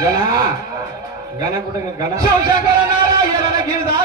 गणा. गाणं कुठे? गाणं. शिवशंकर नारायण गिरजा गणवा